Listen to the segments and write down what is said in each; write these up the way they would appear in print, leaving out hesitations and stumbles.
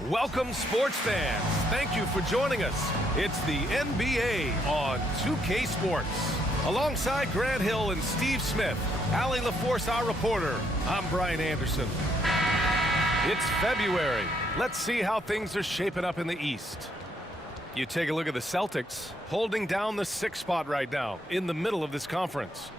Welcome, sports fans. Thank you for joining us. It's the NBA on 2K Sports. Alongside Grant Hill and Steve Smith, Allie LaForce, our reporter, I'm Brian Anderson. It's February. Let's see how things are shaping up in the East. You take a look at the Celtics, holding down the 6th spot right now, in the middle of this conference.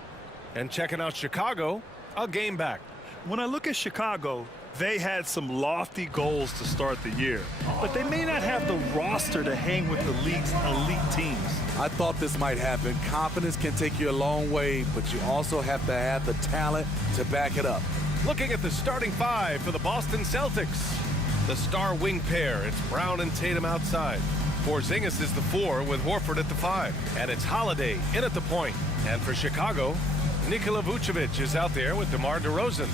And checking out Chicago, a game back. When I look at Chicago, they had some lofty goals to start the year, but they may not have the roster to hang with the league's elite teams. I thought this might happen. Confidence can take you a long way, but you also have to have the talent to back it up. Looking at the starting five for the Boston Celtics. The star wing pair, it's Brown and Tatum outside. Porzingis is the 4 with Horford at the 5. And it's Holiday in at the point. And for Chicago, Nikola Vucevic is out there with DeMar DeRozan.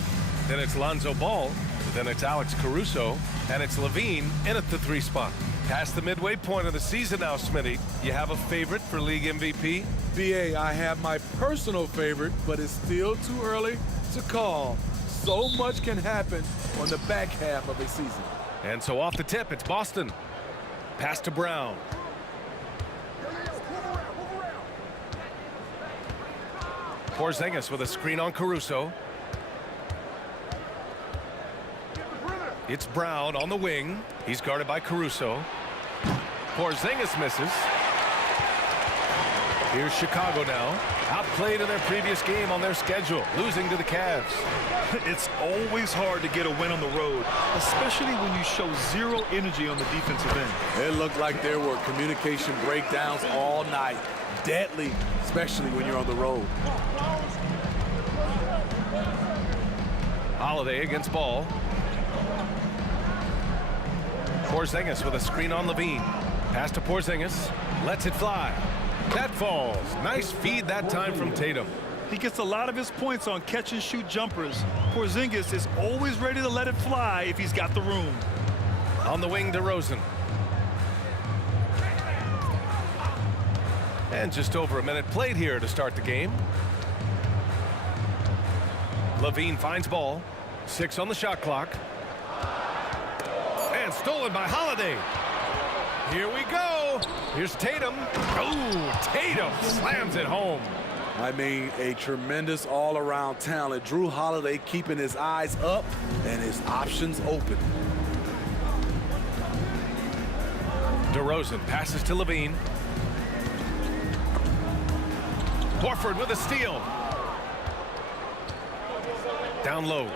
Then it's Lonzo Ball. Then it's Alex Caruso. And it's LaVine in at the 3 spot. Past the midway point of the season now, Smitty. You have a favorite for league MVP? BA, I have my personal favorite, but it's still too early to call. So much can happen on the back half of a season. And so off the tip, it's Boston. Pass to Brown. Porzingis with a screen on Caruso. It's Brown on the wing. He's guarded by Caruso. Porzingis misses. Here's Chicago now. Outplayed in their previous game on their schedule, losing to the Cavs. It's always hard to get a win on the road, especially when you show zero energy on the defensive end. It looked like there were communication breakdowns all night. Deadly, especially when you're on the road. Holiday against Ball. Porzingis with a screen on LaVine. Pass to Porzingis. Lets it fly. That falls. Nice feed that time from Tatum. He gets a lot of his points on catch-and-shoot jumpers. Porzingis is always ready to let it fly if he's got the room. On the wing, DeRozan. And just over a minute played here to start the game. LaVine finds Ball. 6 on the shot clock. And stolen by Holiday. Here we go. Here's Tatum. Oh, Tatum slams it home. I mean, a tremendous all-around talent. Drew Holiday keeping his eyes up and his options open. DeRozan passes to LaVine. Horford with a steal. Down low.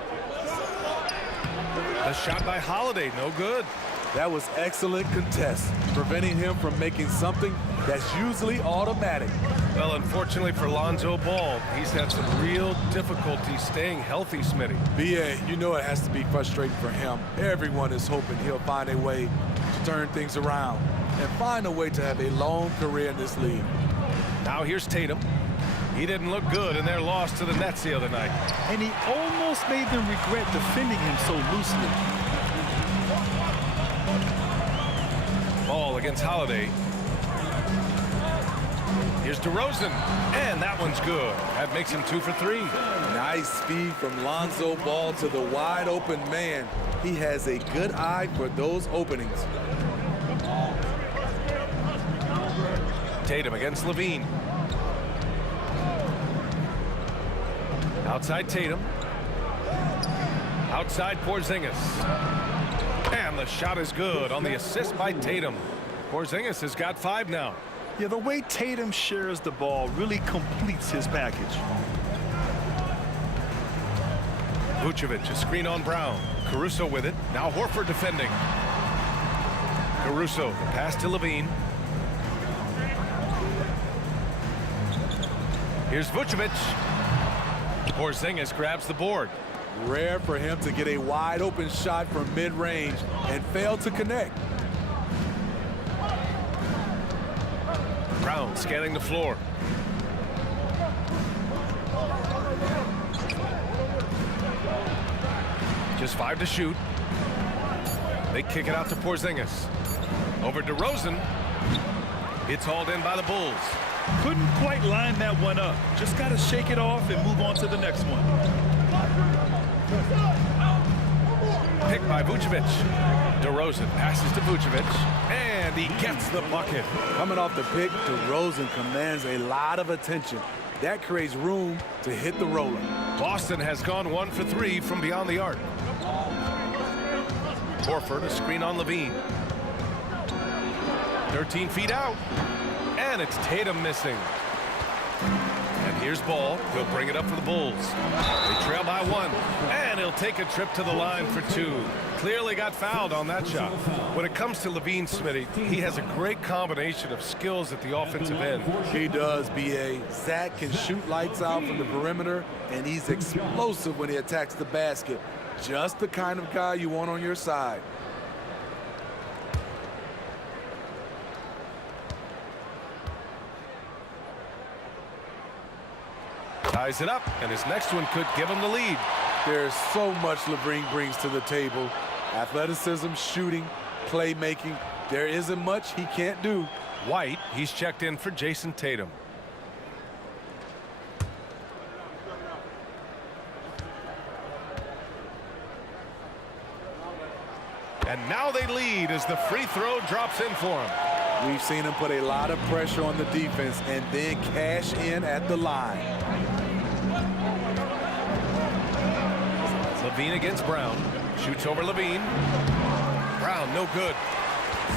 A shot by Holiday, no good. That was excellent contest, preventing him from making something that's usually automatic. Well, unfortunately for Lonzo Ball, he's had some real difficulty staying healthy, Smitty. BA, you know it has to be frustrating for him. Everyone is hoping he'll find a way to turn things around and find a way to have a long career in this league. Now here's Tatum. He didn't look good in their loss to the Nets the other night. And he almost made them regret defending him so loosely. Ball against Holiday. Here's DeRozan, and that one's good. That makes him 2 for 3. Nice speed from Lonzo Ball to the wide open man. He has a good eye for those openings. Tatum against LaVine. Outside Tatum. Outside Porzingis. And the shot is good on the assist by Tatum. Porzingis has got 5 now. Yeah, the way Tatum shares the ball really completes his package. Vucevic, a screen on Brown. Caruso with it. Now Horford defending. Caruso, the pass to LaVine. Here's Vucevic. Porzingis grabs the board. Rare for him to get a wide open shot from mid-range and fail to connect. Brown scanning the floor. Just 5 to shoot. They kick it out to Porzingis. Over DeRozan. It's hauled in by the Bulls. Couldn't quite line that one up. Just got to shake it off and move on to the next one. pick by Vucevic. DeRozan passes to Vucevic, and he gets the bucket. Coming off the pick, DeRozan commands a lot of attention. That creates room to hit the roller. Boston has gone 1 for 3 from beyond the arc. Horford, a screen on Levine. 13 feet out, and it's Tatum missing. And here's Ball. He'll bring it up for the Bulls. They trail by 1, and he'll take a trip to the line for 2. Clearly got fouled on that shot. When it comes to Levine, Smitty, he has a great combination of skills at the offensive end. He does, B.A. Zach can shoot lights out from the perimeter, and he's explosive when he attacks the basket. Just the kind of guy you want on your side. Ties it up, and his next one could give him the lead. There's so much Levine brings to the table. Athleticism, shooting, playmaking. There isn't much he can't do. White, he's checked in for Jason Tatum. And now they lead as the free throw drops in for him. We've seen him put a lot of pressure on the defense and then cash in at the line. Levine against Brown. Shoots over Levine. Brown, no good.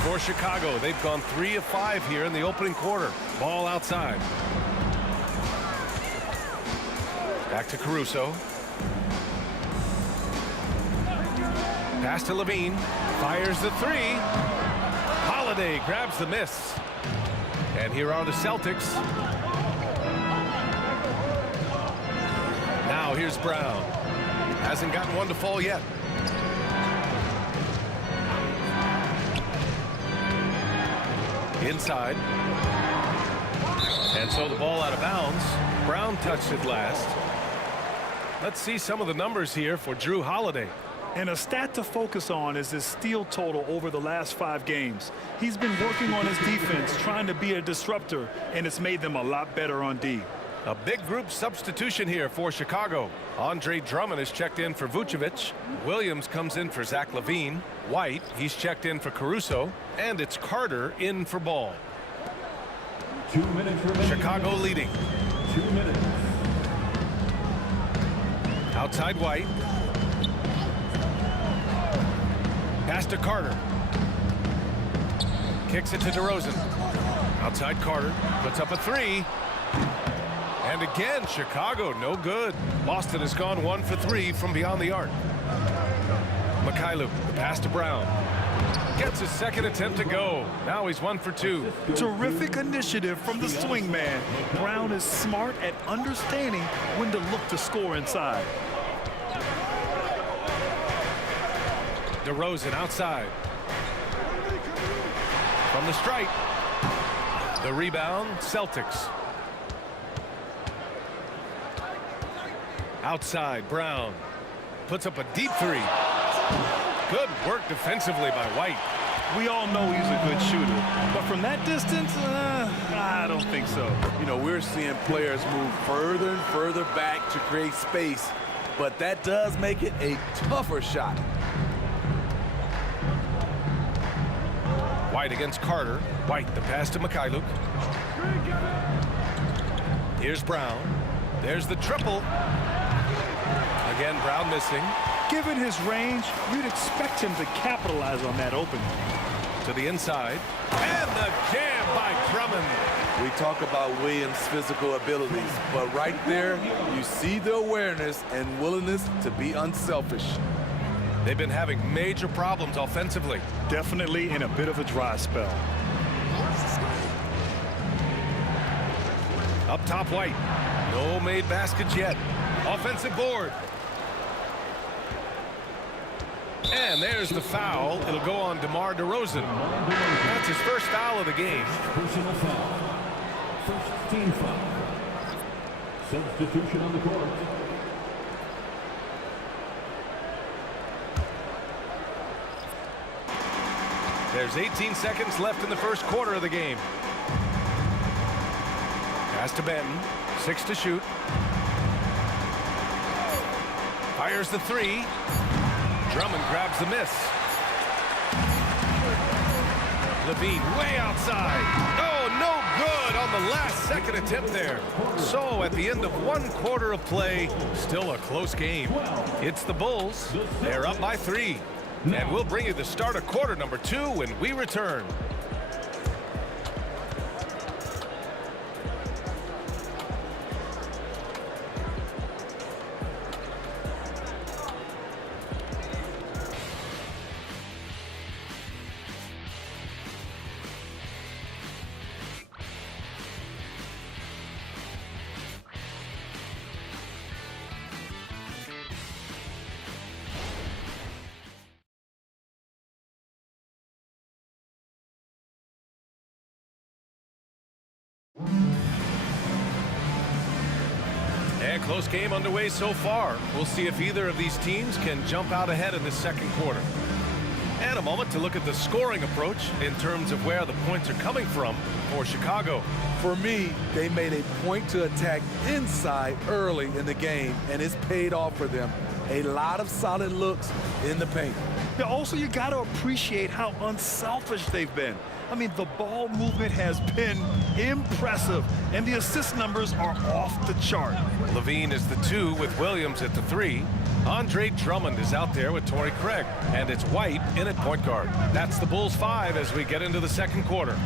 For Chicago, they've gone 3 of 5 here in the opening quarter. Ball outside. Back to Caruso. Pass to Levine. Fires the 3. Holiday grabs the miss. And here are the Celtics. Now here's Brown. Hasn't gotten one to fall yet. Inside. And so the ball out of bounds. Brown touched it last. Let's see some of the numbers here for Jrue Holiday. And a stat to focus on is his steal total over the last 5 games. He's been working on his defense, trying to be a disruptor, and it's made them a lot better on D. A big group substitution here for Chicago. Andre Drummond is checked in for Vucevic. Williams comes in for Zach LaVine. White, he's checked in for Caruso. And it's Carter in for Ball. 2 minutes remaining. Chicago leading. 2 minutes. Outside White. Pass to Carter. Kicks it to DeRozan. Outside Carter. Puts up a 3. And again, Chicago, no good. Boston has gone 1 for 3 from beyond the arc. Mikhailuk, the pass to Brown. Gets his second attempt to go. Now he's 1 for 2. Terrific initiative from the swing man. Brown is smart at understanding when to look to score inside. DeRozan outside. From the stripe. The rebound, Celtics. Outside, Brown puts up a deep 3. Good work defensively by White. We all know he's a good shooter, but from that distance, I don't think so. You know, we're seeing players move further and further back to create space, but that does make it a tougher shot. White against Carter. White, the pass to Mikhailuk. Here's Brown. There's the triple. Again, Brown missing. Given his range, you'd expect him to capitalize on that opening. To the inside. And the jam by Drummond. We talk about Williams' physical abilities, but right there, you see the awareness and willingness to be unselfish. They've been having major problems offensively. Definitely in a bit of a dry spell. Up top, White. No made baskets yet. Offensive board. And there's the foul. It'll go on DeMar DeRozan. That's his first foul of the game. Personal foul. First team foul. Substitution on the court. There's 18 seconds left in the first quarter of the game. Pass to Benton. 6 to shoot. Fires the 3. Drummond grabs the miss. Levine way outside. Oh, no good on the last second attempt there. So at the end of 1 quarter of play, still a close game. It's the Bulls. They're up by 3. And we'll bring you the start of quarter number 2 when we return. And close game underway so far. We'll see if either of these teams can jump out ahead in the second quarter. And a moment to look at the scoring approach in terms of where the points are coming from for Chicago. For me, they made a point to attack inside early in the game, and it's paid off for them. A lot of solid looks in the paint. Yeah, also, you got to appreciate how unselfish they've been. I mean, the ball movement has been impressive, and the assist numbers are off the chart. Levine is the 2 with Williams at the 3. Andre Drummond is out there with Torrey Craig, and it's White in at point guard. That's the Bulls 5 as we get into the second quarter.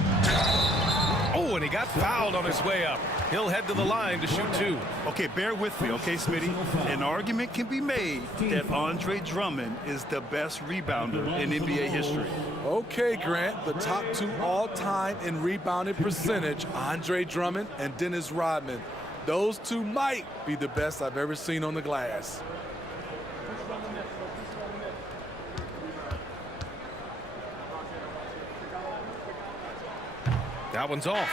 Oh, and he got fouled on his way up. He'll head to the line to shoot 2. Okay, bear with me, okay, Smitty? An argument can be made that Andre Drummond is the best rebounder in NBA history. Okay, Grant, the top 2 all-time in rebounding percentage, Andre Drummond and Dennis Rodman. Those 2 might be the best I've ever seen on the glass. That one's off.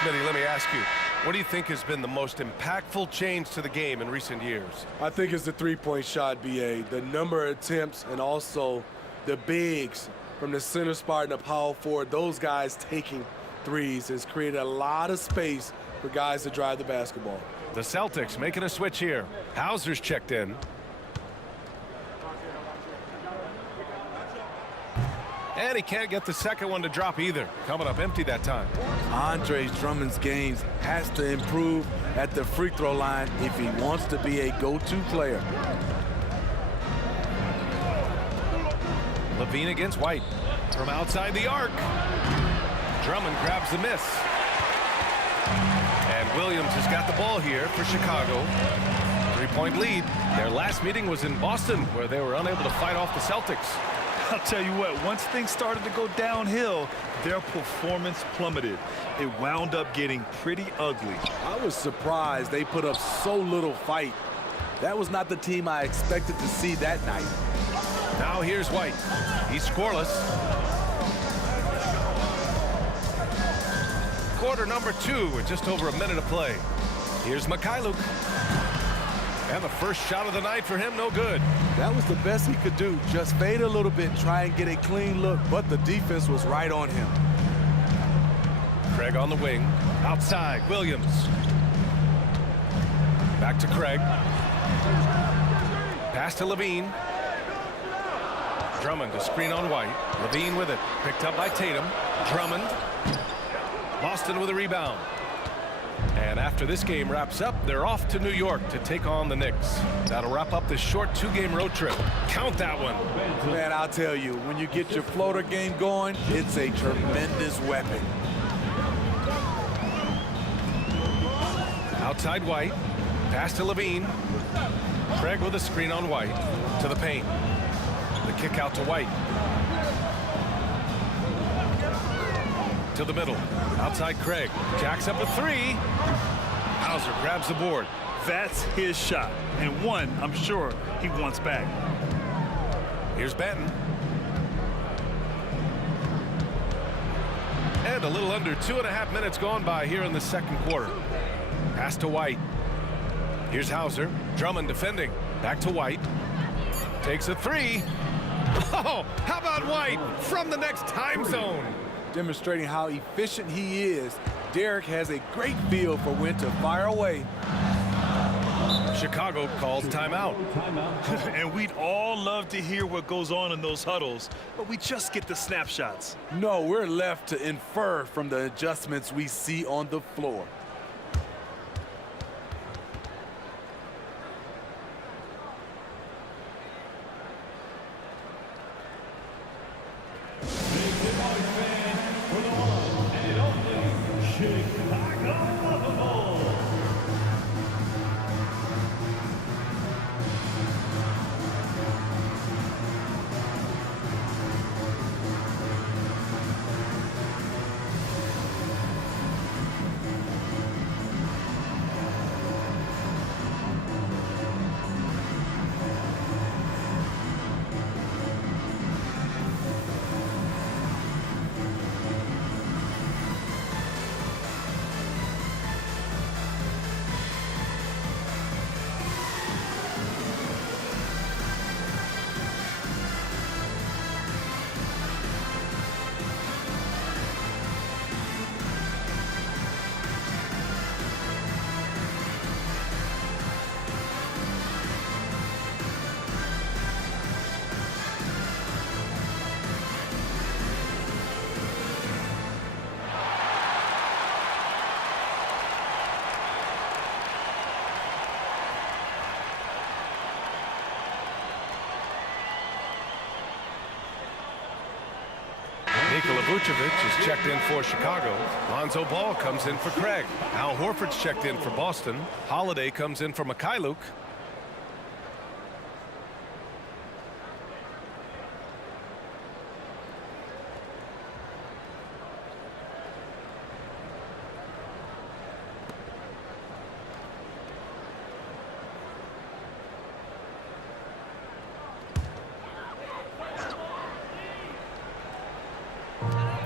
Smitty, let me ask you, what do you think has been the most impactful change to the game in recent years? I think it's the three-point shot, B.A. The number of attempts and also the bigs from the center spot and the power forward. Those guys taking threes has created a lot of space for guys to drive the basketball. The Celtics making a switch here. Hauser's checked in. And he can't get the second one to drop either. Coming up empty that time. Andre Drummond's games has to improve at the free throw line if he wants to be a go-to player. Levine against White. From outside the arc. Drummond grabs the miss. And Williams has got the ball here for Chicago. 3-point lead. Their last meeting was in Boston, where they were unable to fight off the Celtics. I'll tell you what, once things started to go downhill, their performance plummeted. It wound up getting pretty ugly. I was surprised they put up so little fight. That was not the team I expected to see that night. Now here's White. He's scoreless. Quarter number 2 with just over a minute of play. Here's Mikhailuk. And the first shot of the night for him, no good. That was the best he could do. Just fade a little bit, try and get a clean look, but the defense was right on him. Craig on the wing. Outside, Williams. Back to Craig. Pass to Levine. Drummond to screen on White. Levine with it. Picked up by Tatum. Drummond. Boston with a rebound. And after this game wraps up, they're off to New York to take on the Knicks. That'll wrap up this short 2-game road trip. Count that one. Man, I'll tell you, when you get your floater game going, it's a tremendous weapon. Outside White. Pass to Levine. Craig with a screen on White. To the paint. The kick out to White. To the middle. Outside Craig. Jacks up a 3. Hauser grabs the board. That's his shot, and one I'm sure he wants back. Here's Benton. And a little under 2.5 minutes gone by here in the second quarter. Pass to White. Here's Hauser. Drummond defending. Back to White. Takes a 3. Oh, how about White from the next time zone? Demonstrating how efficient he is. Derek has a great feel for when to fire away. Chicago calls timeout. And we'd all love to hear what goes on in those huddles, but we just get the snapshots. No, we're left to infer from the adjustments we see on the floor. Nikola Vucevic is checked in for Chicago. Lonzo Ball comes in for Craig. Al Horford's checked in for Boston. Holiday comes in for Mikhailuk.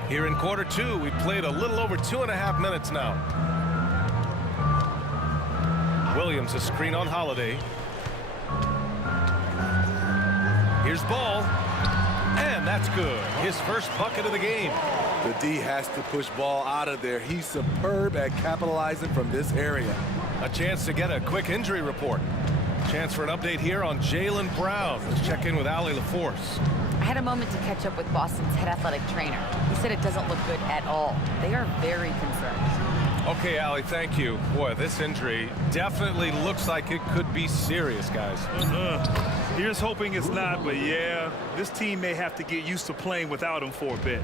Here in quarter two, we played a little over 2.5 minutes now. Williams a screen on Holiday. Here's Ball. And that's good. His first bucket of the game. The D has to push Ball out of there. He's superb at capitalizing from this area. A chance to get a quick injury report. Chance for an update here on Jaylen Brown. Let's check in with Allie LaForce. I had a moment to catch up with Boston's head athletic trainer. He said it doesn't look good at all. They are very concerned. Okay, Allie, thank you. Boy, this injury definitely looks like it could be serious, guys. Here's hoping it's not, but yeah, this team may have to get used to playing without him for a bit.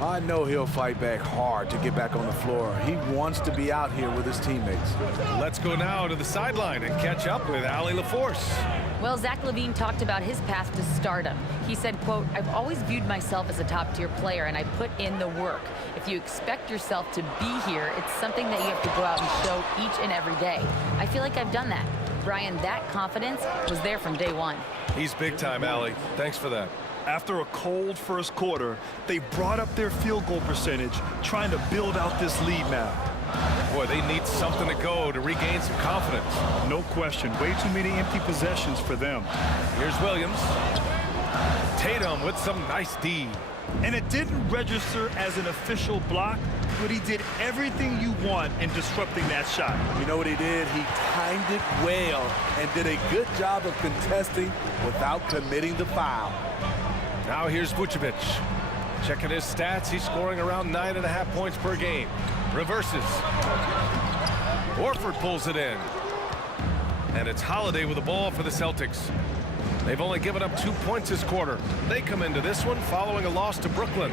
I know he'll fight back hard to get back on the floor. He wants to be out here with his teammates. Let's go now to the sideline and catch up with Allie LaForce. Well, Zach LaVine talked about his path to stardom. He said, quote, "I've always viewed myself as a top-tier player, and I put in the work. If you expect yourself to be here, it's something that you have to go out and show each and every day. I feel like I've done that." Brian, that confidence was there from day one. He's big time, Allie. Thanks for that. After a cold first quarter, they brought up their field goal percentage, trying to build out this lead now. Boy, they need something to go to regain some confidence. No question. Way too many empty possessions for them. Here's Williams. Tatum with some nice D. And it didn't register as an official block, but he did everything you want in disrupting that shot. You know what he did? He timed it well and did a good job of contesting without committing the foul. Now here's Vucevic. Checking his stats, he's scoring around 9.5 points per game. Reverses. Horford pulls it in. And it's Holiday with the ball for the Celtics. They've only given up 2 points this quarter. They come into this one following a loss to Brooklyn.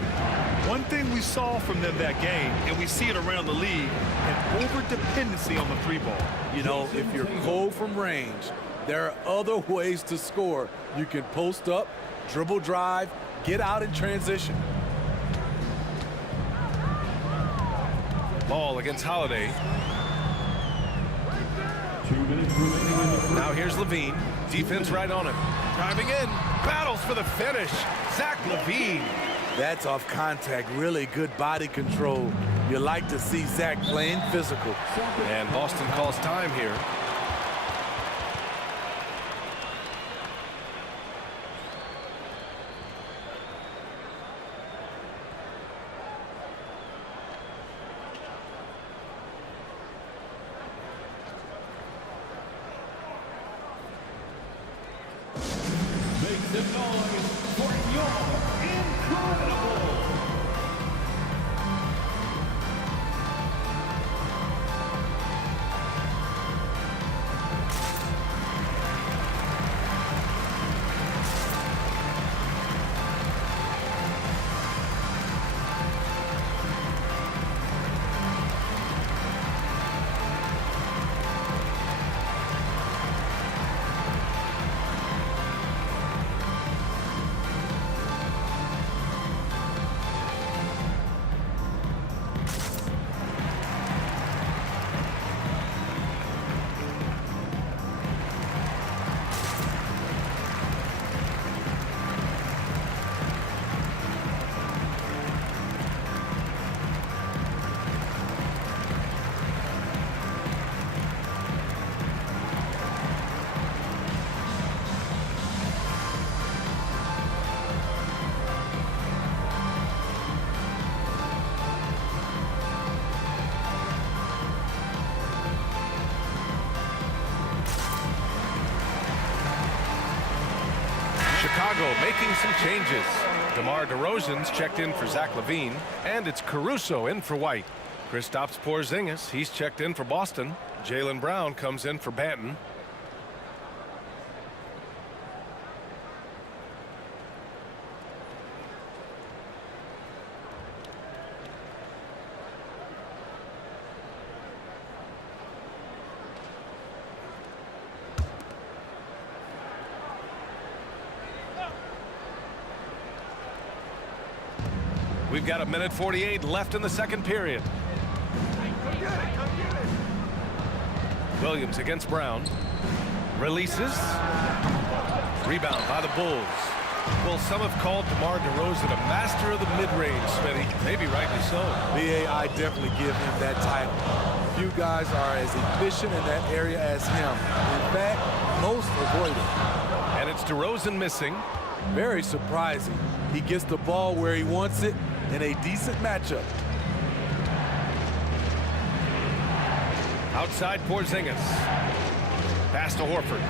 One thing we saw from them that game, and we see it around the league, an over-dependency on the three ball. You know, if you're cold from range, there are other ways to score. You can post up, dribble drive, get out in transition. Ball against Holiday. 2 minutes remaining in the first. Now here's Levine. Defense right on him. Driving in. Battles for the finish. Zach LaVine. That's off contact. Really good body control. You like to see Zach playing physical. And Boston calls time here. Chicago making some changes. DeMar DeRozan's checked in for Zach LaVine, and it's Caruso in for White. Kristaps Porzingis, he's checked in for Boston. Jaylen Brown comes in for Banton. We've got 1:48 left in the second period. Williams against Brown. Releases. Rebound by the Bulls. Well, some have called DeMar DeRozan a master of the mid-range, Smitty. Maybe rightly so. BA, I definitely give him that title. Few guys are as efficient in that area as him. In fact, most avoid it. And it's DeRozan missing. Very surprising. He gets the ball where he wants it in a decent matchup. Outside Porzingis. Pass to Horford.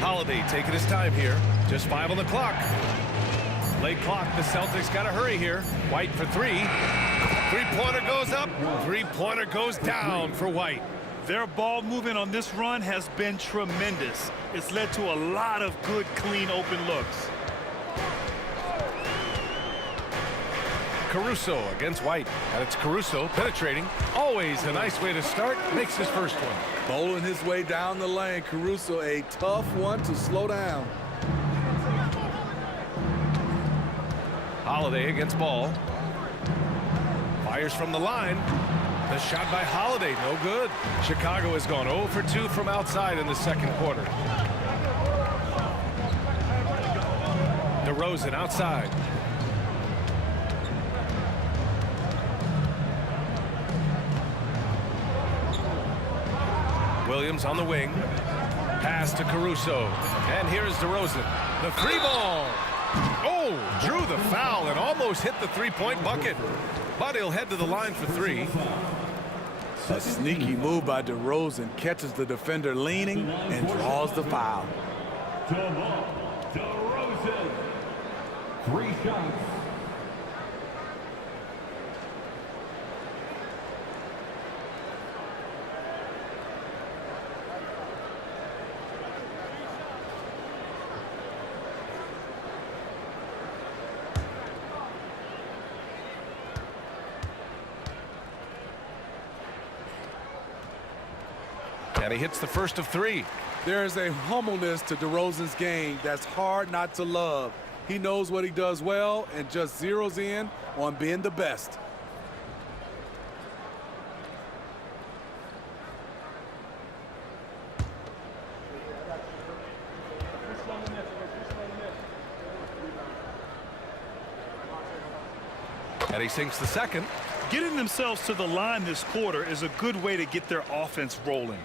Holiday taking his time here. Just 5 on the clock. Late clock. The Celtics got to hurry here. White for 3. Three-pointer goes up. Three-pointer goes down for White. Their ball movement on this run has been tremendous. It's led to a lot of good, clean, open looks. Caruso against White. And it's Caruso penetrating. Always a nice way to start. Makes his first one. Bowling his way down the lane. Caruso, a tough one to slow down. Holiday against Ball. Fires from the line. The shot by Holiday, no good. Chicago has gone 0 for 2 from outside in the second quarter. DeRozan outside. Williams on the wing. Pass to Caruso. And here's DeRozan. The 3-ball. Oh, drew the foul and almost hit the three-point bucket. But he'll head to the line for 3. A sneaky move by DeRozan, catches the defender leaning and draws the foul. DeRozan. 3 shots. And he hits the first of 3. There is a humbleness to DeRozan's game that's hard not to love. He knows what he does well and just zeroes in on being the best. And he sinks the second. Getting themselves to the line this quarter is a good way to get their offense rolling.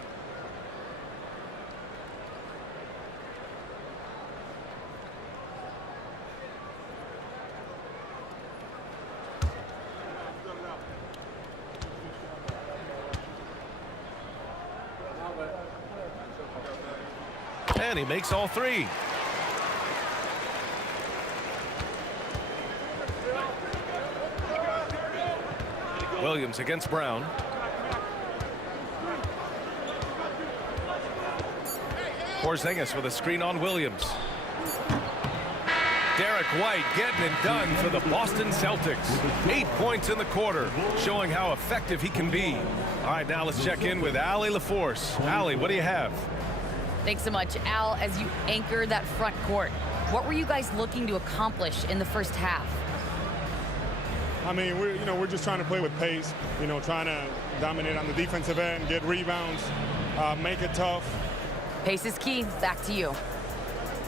And he makes all 3. Williams against Brown. Porzingis with a screen on Williams. Derek White getting it done for the Boston Celtics. 8 points in the quarter, showing how effective he can be. All right, now let's check in with Allie LaForce. Allie, what do you have? Thanks so much, Al. As you anchor that front court, what were you guys looking to accomplish in the first half? I mean, we're just trying to play with pace, trying to dominate on the defensive end, get rebounds, make it tough. Pace is key. Back to you.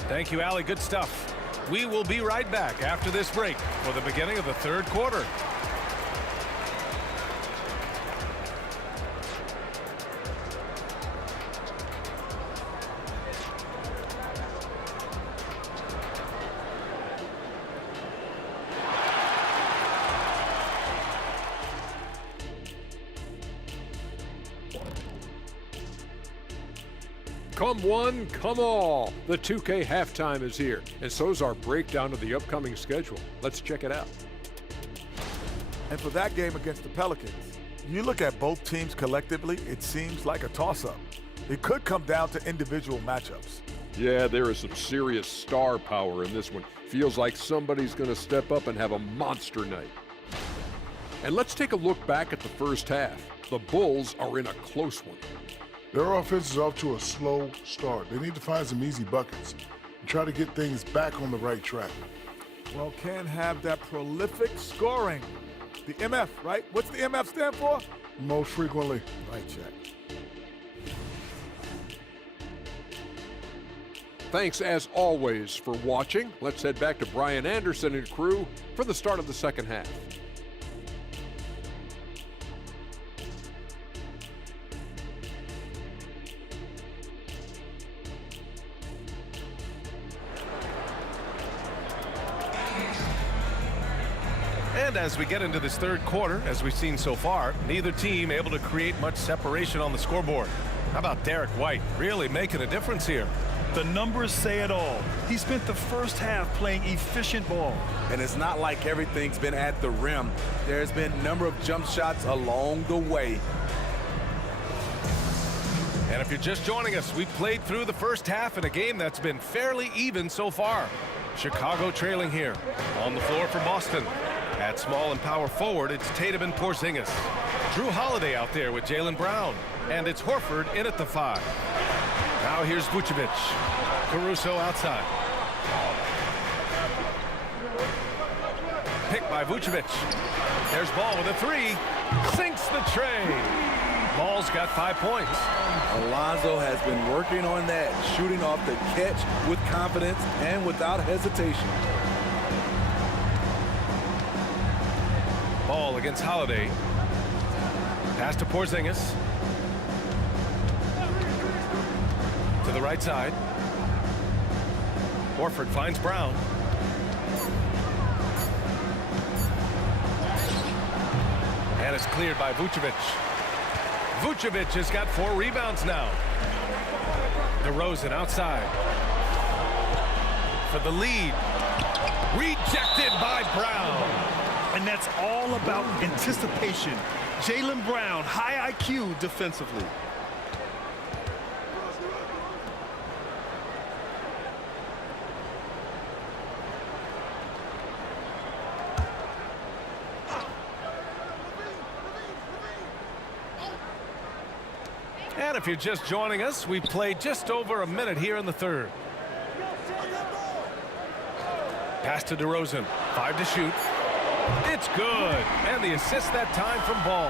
Thank you, Allie. Good stuff. We will be right back after this break for the beginning of the third quarter. Come one, come all. The 2K halftime is here, and so is our breakdown of the upcoming schedule. Let's check it out. And for that game against the Pelicans, you look at both teams collectively, it seems like a toss-up. It could come down to individual matchups. Yeah, there is some serious star power in this one. Feels like somebody's going to step up and have a monster night. And let's take a look back at the first half. The Bulls are in a close one. Their offense is off to a slow start. They need to find some easy buckets and try to get things back on the right track. Well, can't have that prolific scoring. The MF, right? What's the MF stand for? Most frequently. Right check. Thanks, as always, for watching. Let's head back to Brian Anderson and crew for the start of the second half. And as we get into this third quarter, as we've seen so far, neither team able to create much separation on the scoreboard. How about Derek White really making a difference here? The numbers say it all. He spent the first half playing efficient ball. And it's not like everything's been at the rim. There's been a number of jump shots along the way. And if you're just joining us, we played through the first half in a game that's been fairly even so far. Chicago trailing here. On the floor for Boston. At small and power forward, it's Tatum and Porzingis. Drew Holiday out there with Jaylen Brown. And it's Horford in at the 5. Now here's Vucevic. Caruso outside. Picked by Vucevic. There's Ball with a 3. Sinks the tray. Ball's got 5 points. Alonzo has been working on that, shooting off the catch with confidence and without hesitation. Ball against Holiday. Pass to Porzingis. To the right side. Horford finds Brown. And it's cleared by Vucevic. Vucevic has got 4 rebounds now. DeRozan outside. For the lead. Rejected by Brown. And that's all about anticipation. Jaylen Brown, high IQ defensively. And if you're just joining us, we've played just over a minute here in the third. Pass to DeRozan. 5 to shoot. It's good. And the assist that time from Ball.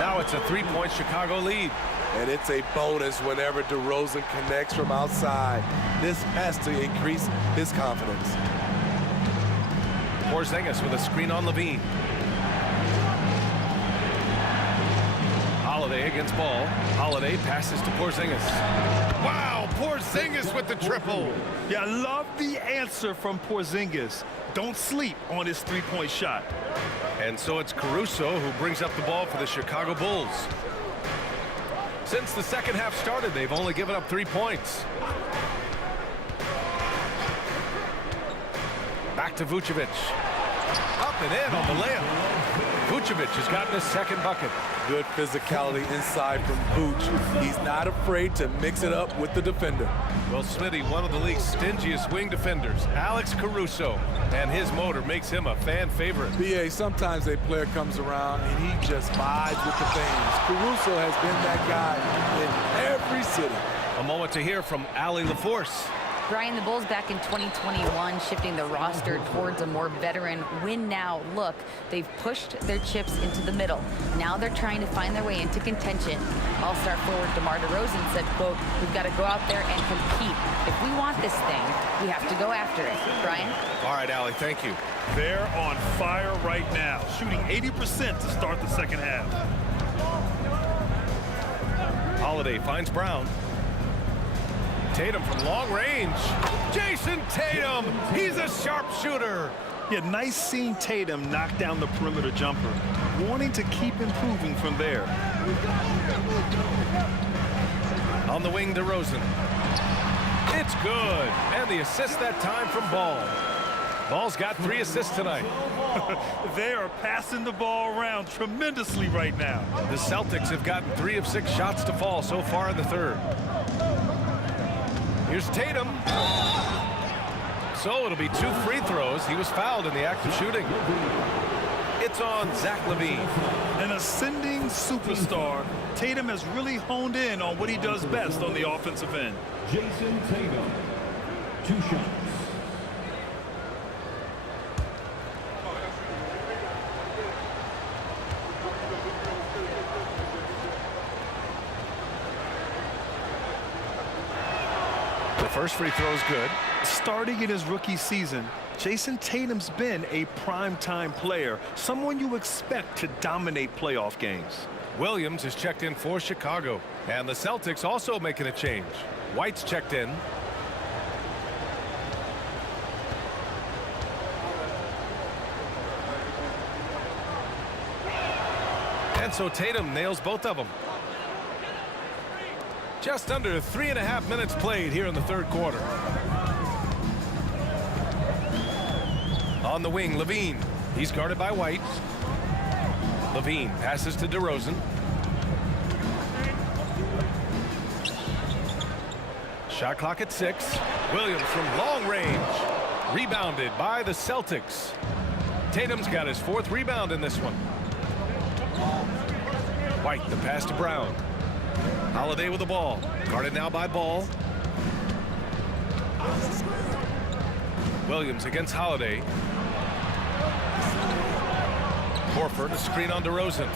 Now it's a 3-point Chicago lead. And it's a bonus whenever DeRozan connects from outside. This has to increase his confidence. Porzingis with a screen on Levine. Holiday against Ball. Holiday passes to Porzingis. Wow, Porzingis with the triple. Yeah, I love the answer from Porzingis. Don't sleep on his 3-point shot. And so it's Caruso who brings up the ball for the Chicago Bulls. Since the second half started, they've only given up 3 points. Back to Vucevic. Up and in on the layup. Vucevic has gotten his second bucket. Good physicality inside from Vooch. He's not afraid to mix it up with the defender. Well, Smitty, one of the league's stingiest wing defenders, Alex Caruso, and his motor makes him a fan favorite. BA, sometimes a player comes around and he just vibes with the fans. Caruso has been that guy in every city. A moment to hear from Allie LaForce. Brian, the Bulls back in 2021 shifting the roster towards a more veteran win-now look. They've pushed their chips into the middle. Now they're trying to find their way into contention. All-star forward DeMar DeRozan said, quote, "We've got to go out there and compete. If we want this thing, we have to go after it." Brian? All right, Allie, thank you. They're on fire right now, shooting 80% to start the second half. Holiday finds Brown. Tatum from long range. Jason Tatum, he's a sharpshooter. Yeah, nice seeing Tatum knock down the perimeter jumper, wanting to keep improving from there. On the wing, DeRozan. It's good. And the assist that time from Ball. Ball's got 3 assists tonight. They are passing the ball around tremendously right now. The Celtics have gotten 3 of 6 shots to fall so far in the third. Here's Tatum. So it'll be 2 free throws. He was fouled in the act of shooting. It's on Zach LaVine. An ascending superstar, Tatum has really honed in on what he does best on the offensive end. Jason Tatum, 2 shots. The first free throw is good. Starting in his rookie season, Jason Tatum's been a primetime player, someone you expect to dominate playoff games. Williams is checked in for Chicago. And the Celtics also making a change. White's checked in. And so Tatum nails both of them. Just under 3.5 minutes played here in the third quarter. On the wing, LaVine. He's guarded by White. LaVine passes to DeRozan. Shot clock at 6. Williams from long range. Rebounded by the Celtics. Tatum's got his 4th rebound in this one. White, the pass to Brown. Holiday with the ball. Guarded now by Ball. Williams against Holiday. Horford, a screen on DeRozan.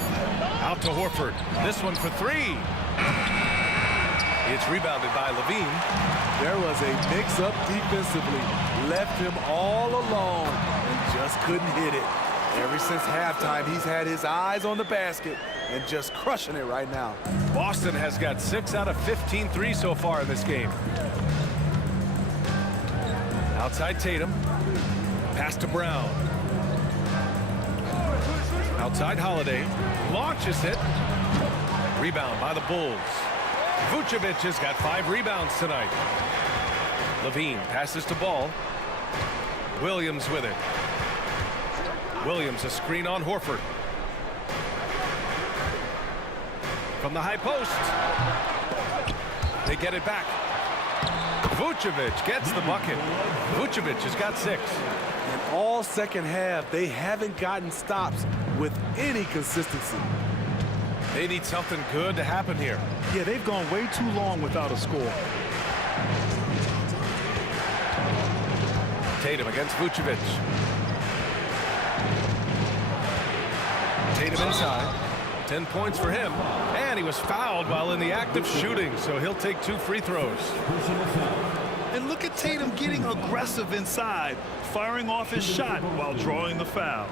Out to Horford. This one for 3. It's rebounded by LaVine. There was a mix-up defensively. Left him all alone and just couldn't hit it. Ever since halftime, he's had his eyes on the basket and just crushing it right now. Boston has got 6 out of 15 threes so far in this game. Outside Tatum. Pass to Brown. Outside Holiday. Launches it. Rebound by the Bulls. Vucevic has got 5 rebounds tonight. LaVine passes to Ball. Williams with it. Williams a screen on Horford. From the high post. They get it back. Vucevic gets the bucket. Vucevic has got 6. And all second half, they haven't gotten stops with any consistency. They need something good to happen here. Yeah, they've gone way too long without a score. Tatum against Vucevic. Tatum inside. 10 points for him. And he was fouled while in the act of shooting, so he'll take 2 free throws. And look at Tatum getting aggressive inside, firing off his shot while drawing the foul.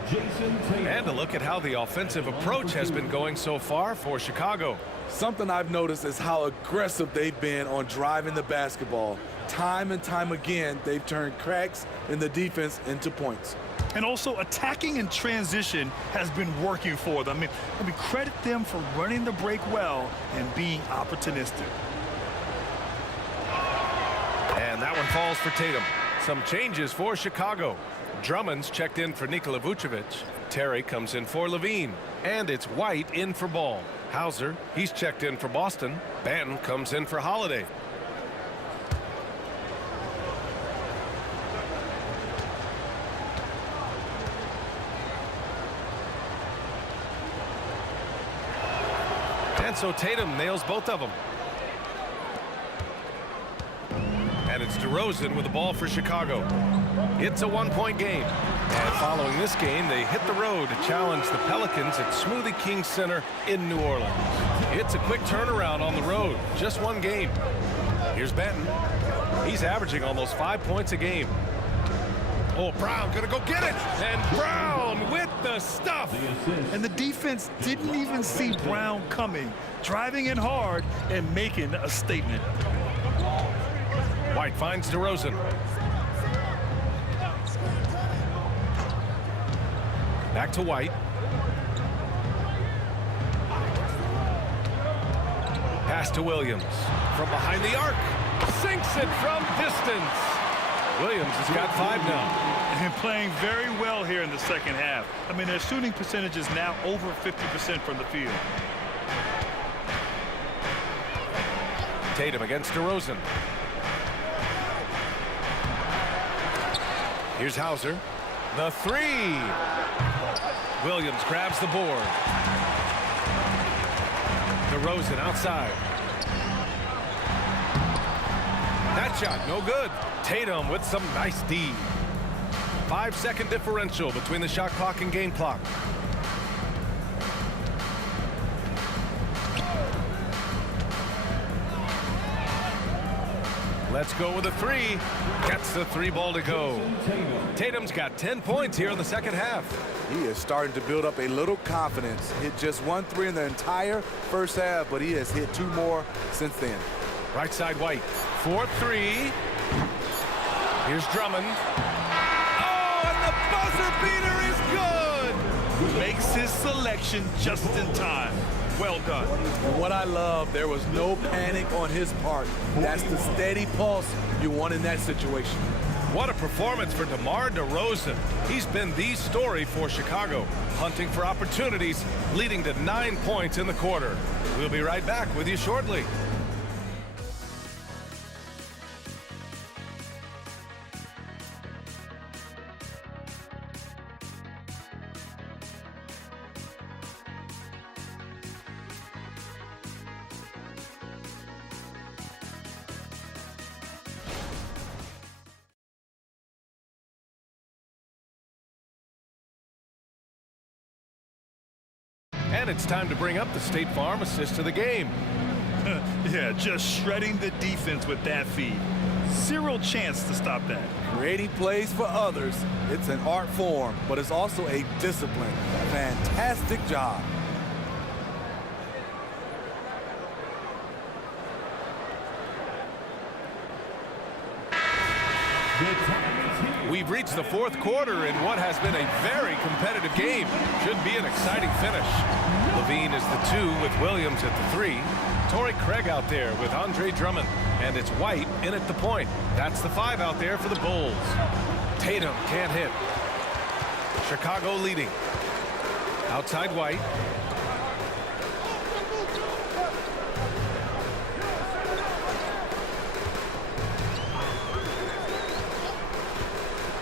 And a look at how the offensive approach has been going so far for Chicago. Something I've noticed is how aggressive they've been on driving the basketball. Time and time again, they've turned cracks in the defense into points. And also attacking in transition has been working for them. I mean, credit them for running the break well and being opportunistic. And that one falls for Tatum. Some changes for Chicago. Drummond's checked in for Nikola Vucevic. Terry comes in for LaVine. And it's White in for Ball. Hauser, he's checked in for Boston. Banton comes in for Holiday. And so Tatum nails both of them. And it's DeRozan with the ball for Chicago. It's a 1-point game. And following this game, they hit the road to challenge the Pelicans at Smoothie King Center in New Orleans. It's a quick turnaround on the road. Just 1 game. Here's Benton. He's averaging almost 5 points a game. Oh, Brown gonna go get it. And Brown with the stuff. And the defense didn't even see Brown coming, driving in hard and making a statement. White finds DeRozan. Back to White. Pass to Williams. From behind the arc. Sinks it from distance. Williams has got 5 now. And playing very well here in the second half. I mean, their shooting percentage is now over 50% from the field. Tatum against DeRozan. Here's Hauser. The 3. Williams grabs the board. DeRozan outside. That shot no good. Tatum with some nice D. 5-second differential between the shot clock and game clock. Let's go with a 3. Gets the 3 ball to go. Tatum's got 10 points here in the second half. He is starting to build up a little confidence. Hit just 1 3 in the entire first half, but he has hit 2 more since then. Right side White. 4-3. Here's Drummond. Oh, and the buzzer beater is good. Makes his selection just in time. Well done. And what I love, there was no panic on his part. That's the steady pulse you want in that situation. What a performance for DeMar DeRozan. He's been the story for Chicago, hunting for opportunities, leading to 9 points in the quarter. We'll be right back with you shortly. And it's time to bring up the State Farm assist of the game. Yeah, just shredding the defense with that feed. Zero chance to stop that. Creating plays for others, it's an art form, but it's also a discipline. Fantastic job. We've reached the 4th quarter in what has been a very competitive game. Should be an exciting finish. Levine is the 2 with Williams at the 3. Torrey Craig out there with Andre Drummond. And it's White in at the point. That's the 5 out there for the Bulls. Tatum can't hit. Chicago leading. Outside White.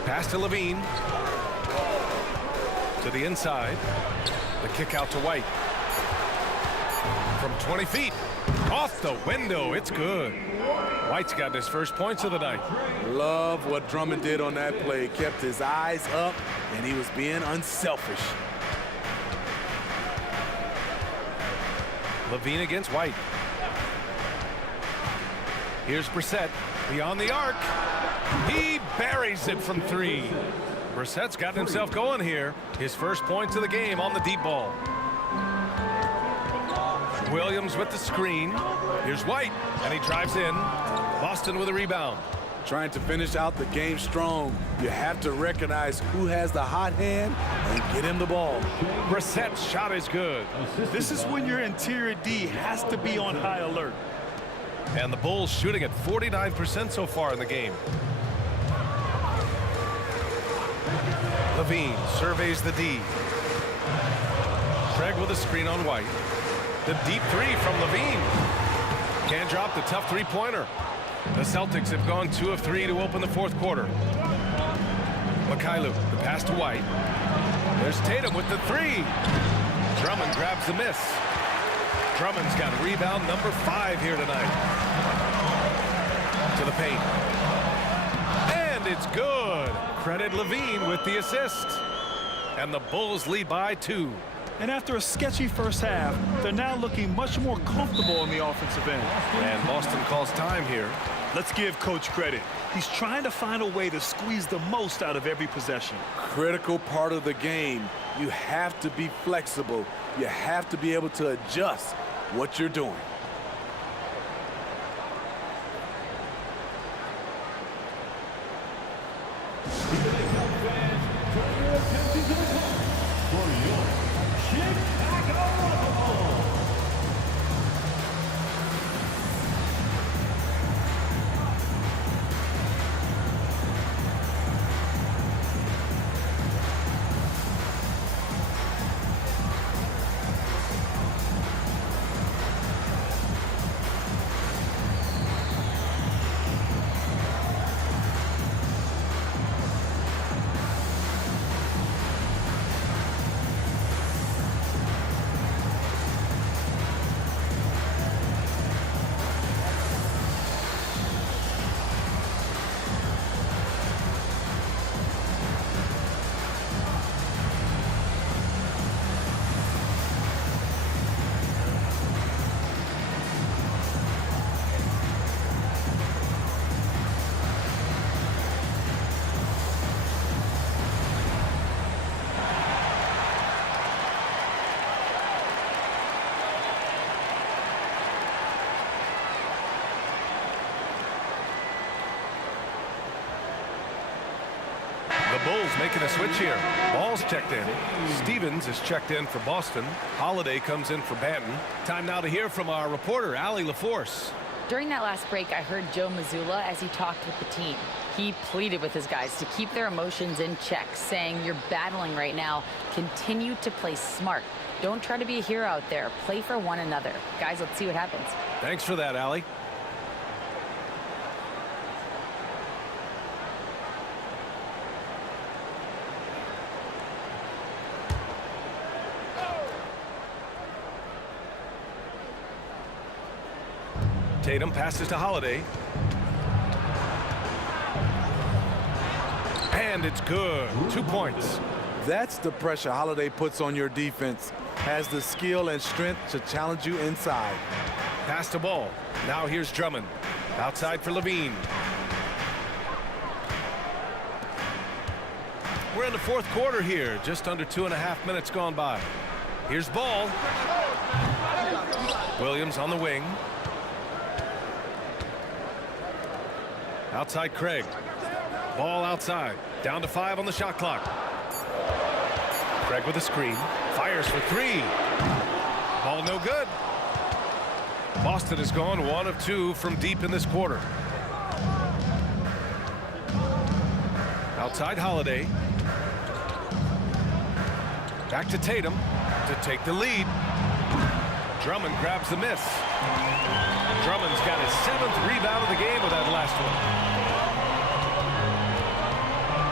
Pass to Levine. To the inside. The kick out to White. From 20 feet. Off the window. It's good. White's got his first points of the night. Love what Drummond did on that play. Kept his eyes up, and he was being unselfish. Levine against White. Here's Brissett. Beyond the arc. He buries it from 3. Brissett's got himself going here. His first points of the game on the deep ball. Williams with the screen. Here's White, and he drives in. Boston with a rebound. Trying to finish out the game strong. You have to recognize who has the hot hand and get him the ball. Brissett's shot is good. This is when your interior D has to be on high alert. And the Bulls shooting at 49% so far in the game. Levine surveys the D. Craig with a screen on White. The deep 3 from Levine. Can't drop the tough 3-pointer. The Celtics have gone 2 of 3 to open the 4th quarter. Mikhailuk, the pass to White. There's Tatum with the 3. Drummond grabs the miss. Drummond's got rebound number 5 here tonight. To the paint. And it's good. Credit Levine with the assist. And the Bulls lead by 2. And after a sketchy first half, they're now looking much more comfortable on the offensive end. And Boston calls time here. Let's give Coach credit. He's trying to find a way to squeeze the most out of every possession. Critical part of the game. You have to be flexible. You have to be able to adjust what you're doing. The Bulls making a switch here. Ball's checked in. Stevens is checked in for Boston. Holiday comes in for Banton. Time now to hear from our reporter, Allie LaForce. During that last break, I heard Joe Mazzulla as he talked with the team. He pleaded with his guys to keep their emotions in check, saying, "You're battling right now. Continue to play smart. Don't try to be a hero out there. Play for one another." Guys, let's see what happens. Thanks for that, Allie. Tatum passes to Holiday. And it's good. 2 points. That's the pressure Holiday puts on your defense. Has the skill and strength to challenge you inside. Pass to Ball. Now here's Drummond. Outside for Levine. We're in the fourth quarter here. Just under 2.5 minutes gone by. Here's Ball. Williams on the wing. Outside Craig. Ball outside. Down to 5 on the shot clock. Craig with a screen. Fires for 3. Ball no good. Boston has gone 1 of 2 from deep in this quarter. Outside Holiday. Back to Tatum to take the lead. Drummond grabs the miss. Drummond's got his 7th rebound of the game with that last one.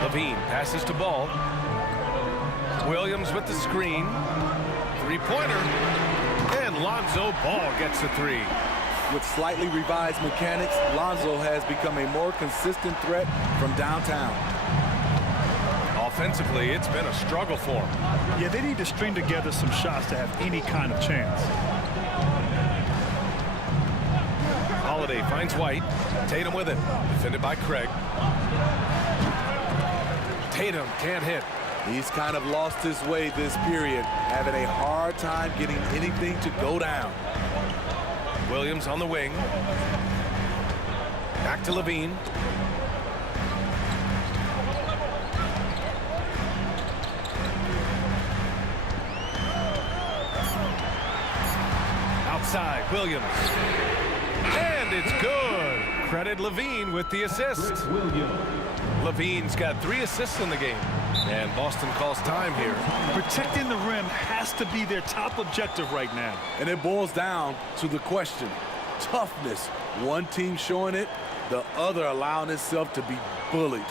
Levine passes to Ball. Williams with the screen. 3-pointer. And Lonzo Ball gets the 3. With slightly revised mechanics, Lonzo has become a more consistent threat from downtown. Offensively, it's been a struggle for him. Yeah, they need to string together some shots to have any kind of chance. Holiday finds White. Tatum with it. Defended by Craig. Tatum can't hit. He's kind of lost his way this period, having a hard time getting anything to go down. Williams on the wing. Back to Levine. Outside, Williams. And it's good. Credit Levine with the assist. Levine's got 3 assists in the game. And Boston calls time here. Protecting the rim has to be their top objective right now. And it boils down to the question. Toughness. One team showing it, the other allowing itself to be bullied.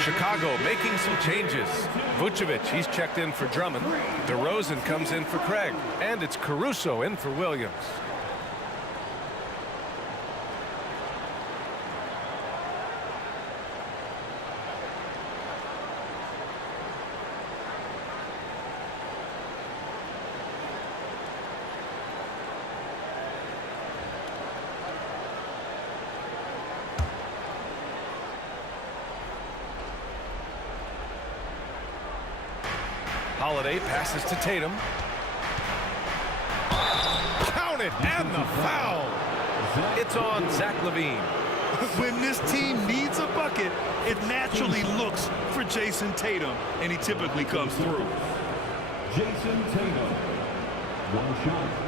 Chicago making some changes. Vucevic, he's checked in for Drummond. DeRozan comes in for Craig. And it's Caruso in for Williams. Holiday passes to Tatum. Count it, and the foul. It's It's on Zach LaVine. When this team needs a bucket, it naturally looks for Jason Tatum, and he typically comes through. Jason Tatum. One shot.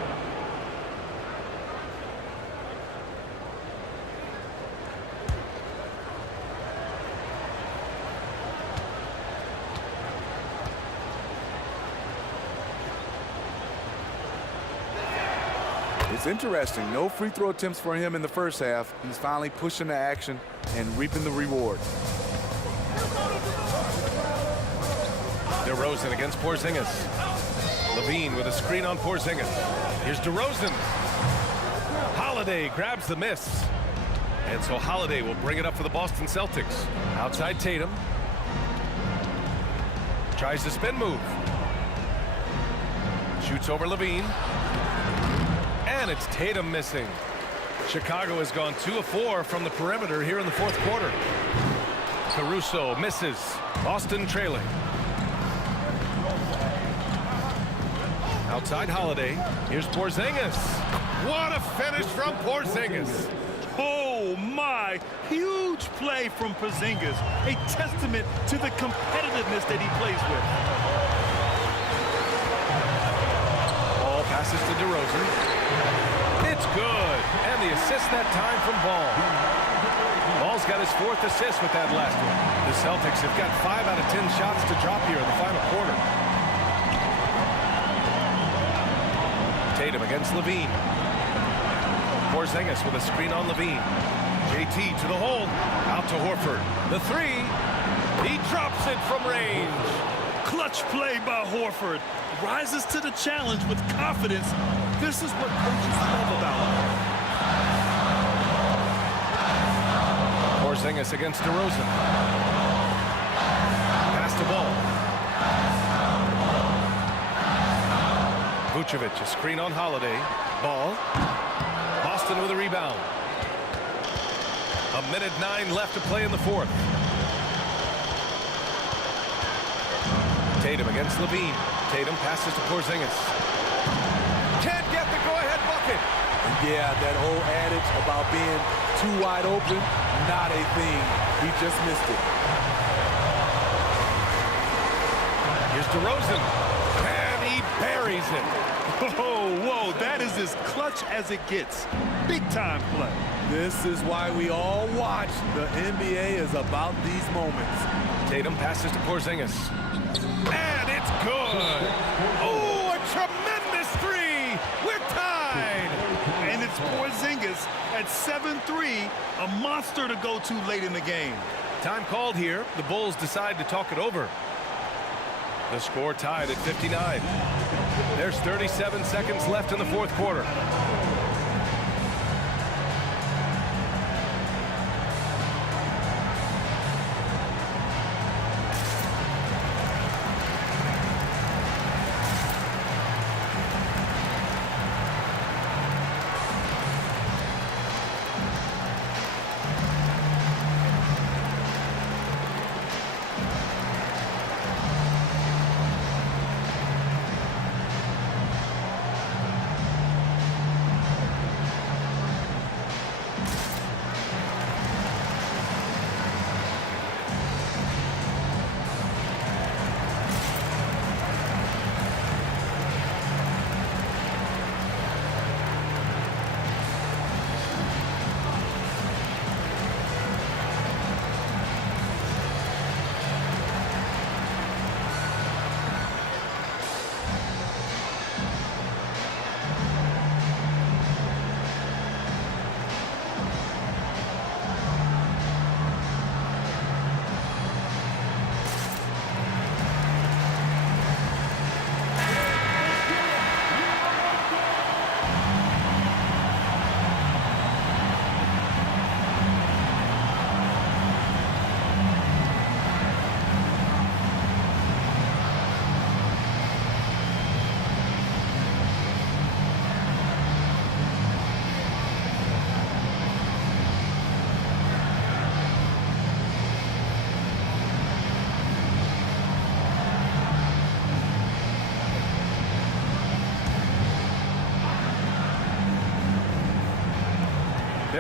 It's interesting. No free throw attempts for him in the first half. He's finally pushing the action and reaping the reward. DeRozan against Porzingis. LaVine with a screen on Porzingis. Here's DeRozan. Holiday grabs the miss. And so Holiday will bring it up for the Boston Celtics. Outside Tatum. Tries the spin move. Shoots over LaVine. And it's Tatum missing. Chicago has gone 2 of 4 from the perimeter here in the fourth quarter. Caruso misses. Boston trailing. Outside Holiday. Here's Porzingis. What a finish from Porzingis. Oh, my. Huge play from Porzingis. A testament to the competitiveness that he plays with. Ball passes to DeRozan. It's good. And the assist that time from Ball. Ball's got his 4th assist with that last one. The Celtics have got 5 out of 10 shots to drop here in the final quarter. Tatum against LaVine. Porzingis with a screen on LaVine. JT to the hole. Out to Horford. The 3. He drops it from range. Clutch play by Horford. Rises to the challenge with confidence. This is what coaches love about him. Porzingis against DeRozan. Pass the ball. Vucevic, a screen on Holiday. Ball. Boston with a rebound. 1:09 left to play in the fourth. Tatum against LaVine. Tatum passes to Porzingis. Can't get the go-ahead bucket. Yeah, that whole adage about being too wide open, not a thing. He just missed it. Here's DeRozan. And he buries it. Oh, whoa, that is as clutch as it gets. Big time play. This is why we all watch. The NBA is about these moments. Tatum passes to Porzingis. And it's good. Oh, a tremendous 3. We're tied. And it's Porzingis at 7-3, a monster to go to late in the game. Time called here. The Bulls decide to talk it over. The score tied at 59. There's 37 seconds left in the fourth quarter.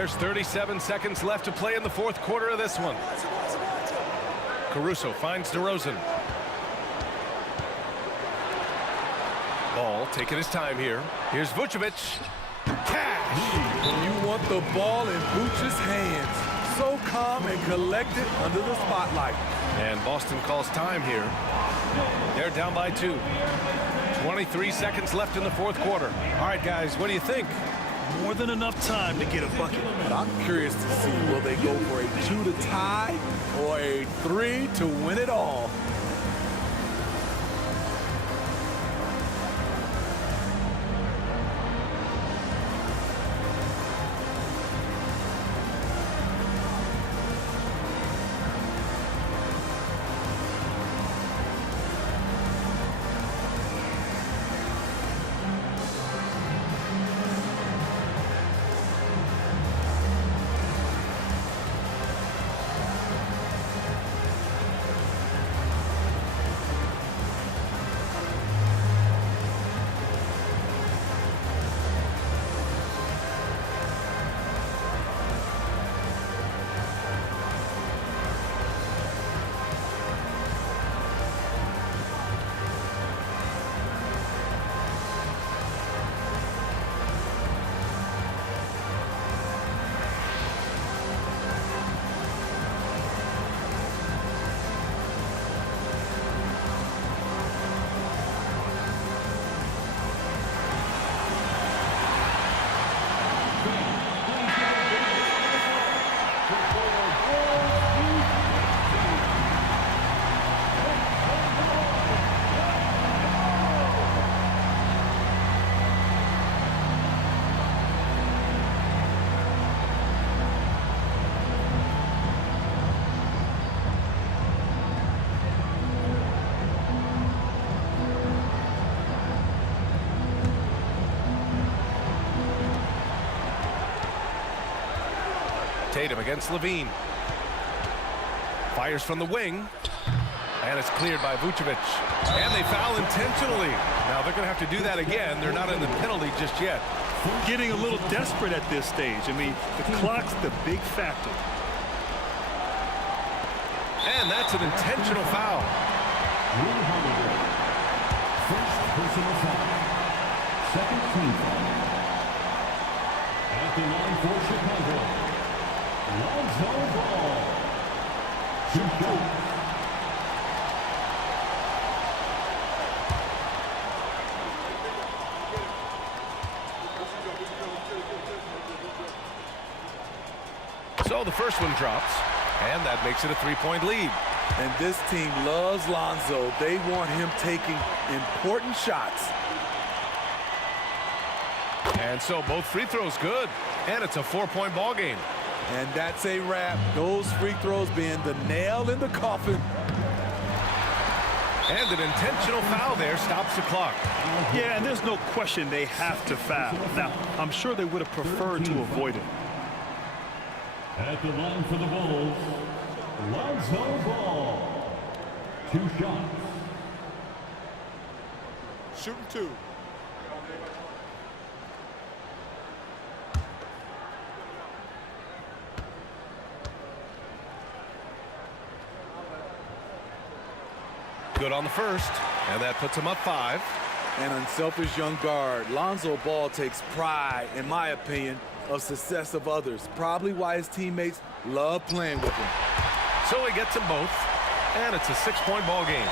There's 37 seconds left to play in the fourth quarter of this one. Caruso finds DeRozan. Ball taking his time here. Here's Vucevic. Cash! You want the ball in Vooch's hands. So calm and collected under the spotlight. And Boston calls time here. They're down by 2. 23 seconds left in the fourth quarter. All right, guys, what do you think? More than enough time to get a bucket. But I'm curious to see, will they go for a 2 to tie or a 3 to win it all? Tatum against Levine. Fires from the wing. And it's cleared by Vucevic. And they foul intentionally. Now they're going to have to do that again. They're not in the penalty just yet. Getting a little desperate at this stage. I mean, the clock's the big factor. And that's an intentional foul. First personal foul. Second team foul. At the line for Chicago, Lonzo Ball. 2 shots. So the first one drops, and that makes it a 3-point lead. And this team loves Lonzo. They want him taking important shots. And so both free throws good, and it's a 4-point ball game. And that's a wrap. Those free throws being the nail in the coffin. And an intentional foul there stops the clock. Yeah, and there's no question they have to foul. Now, I'm sure they would have preferred to avoid it. At the line for the Bulls, Lonzo Ball. 2 shots. Shooting 2. Good on the first, and that puts him up 5. An unselfish young guard. Lonzo Ball takes pride, in my opinion, of success of others. Probably why his teammates love playing with him. So he gets them both, and it's a 6-point ball game.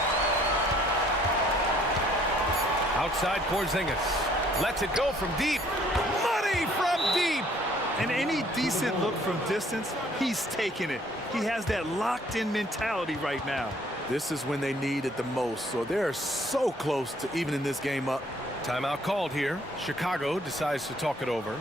Outside Porzingis. Lets it go from deep. Money from deep! And any decent look from distance, he's taking it. He has that locked-in mentality right now. This is when they need it the most, so they're so close to evening this game up. Timeout called here. Chicago decides to talk it over.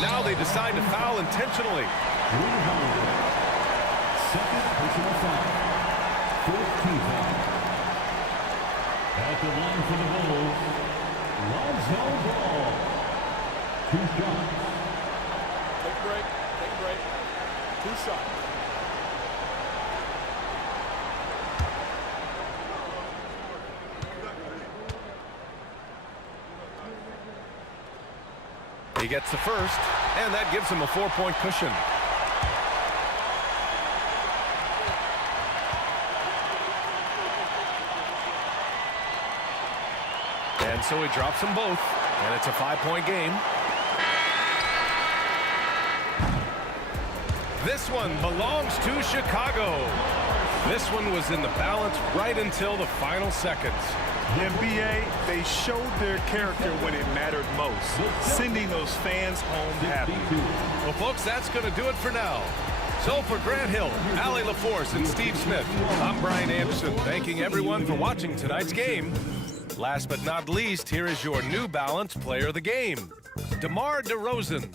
now they decide to foul intentionally. Second personal foul. 14th foul. At the line for the Bulls, Lonzo Ball. 2 shots. Take a break. Take a break. 2 shots. He gets the first, and that gives him a 4-point cushion. And so he drops them both, and it's a 5-point game. This one belongs to Chicago. This one was in the balance right until the final seconds. The NBA, they showed their character when it mattered most, sending those fans home happy. Well, folks, that's going to do it for now. So for Grant Hill, Allie LaForce, and Steve Smith, I'm Brian Anderson, thanking everyone for watching tonight's game. Last but not least, here is your New Balance Player of the Game, DeMar DeRozan.